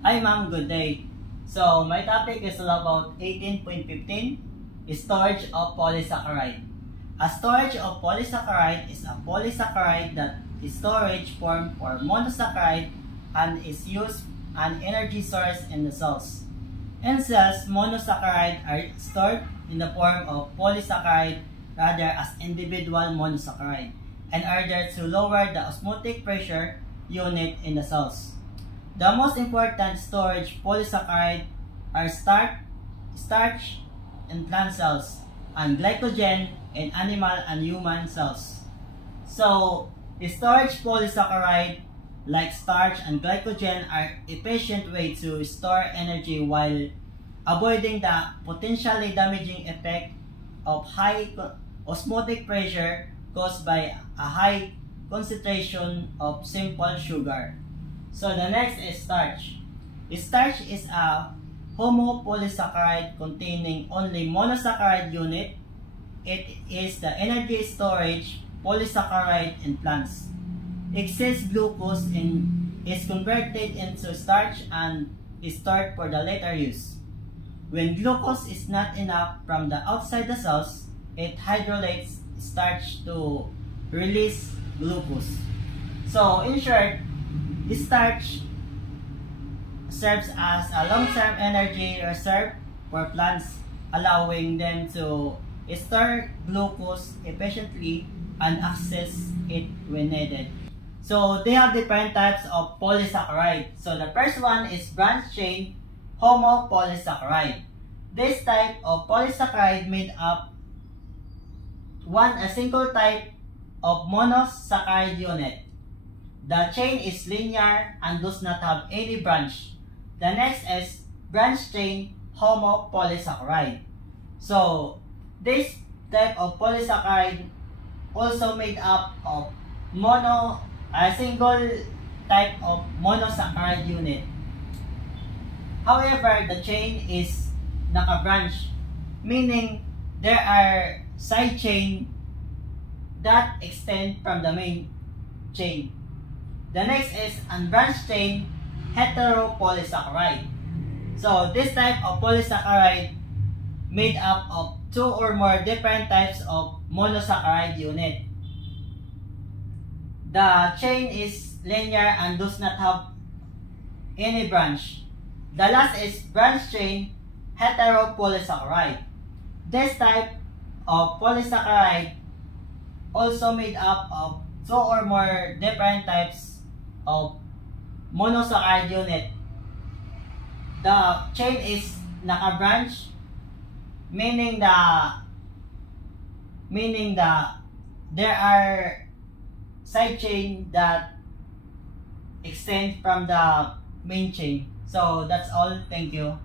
Hi ma'am, good day. So my topic is all about 18.15, storage of polysaccharide. A storage of polysaccharide is a polysaccharide that is storage form for monosaccharide and is used an energy source in the cells. In cells, monosaccharide are stored in the form of polysaccharide rather as individual monosaccharide and are there to lower the osmotic pressure unit in the cells. The most important storage polysaccharide are starch in plant cells and glycogen in animal and human cells. So, storage polysaccharide like starch and glycogen are efficient way to store energy while avoiding the potentially damaging effect of high osmotic pressure caused by a high concentration of simple sugar. So the next is starch. Starch is a homopolysaccharide containing only monosaccharide unit. It is the energy storage polysaccharide in plants. Excess glucose is converted into starch and is stored for the later use. When glucose is not enough from the outside the cells, it hydrolyzes starch to release glucose. So in short, starch serves as a long-term energy reserve for plants, allowing them to store glucose efficiently and access it when needed. So they have different types of polysaccharide. So the first one is branched-chain homopolysaccharide. This type of polysaccharide made up a single type of monosaccharide unit. The chain is linear and does not have any branch. The next is branched-chain homopolysaccharide. So this type of polysaccharide also made up of a single type of monosaccharide unit. However, the chain is naka-branch, meaning there are side chain that extend from the main chain. The next is unbranched chain heteropolysaccharide. So this type of polysaccharide made up of two or more different types of monosaccharide unit. The chain is linear and does not have any branch. The last is branched chain heteropolysaccharide. This type of polysaccharide also made up of two or more different types of monosaccharide unit. The chain is naka-branch, meaning there are side chain that extend from the main chain. So that's all. Thank you.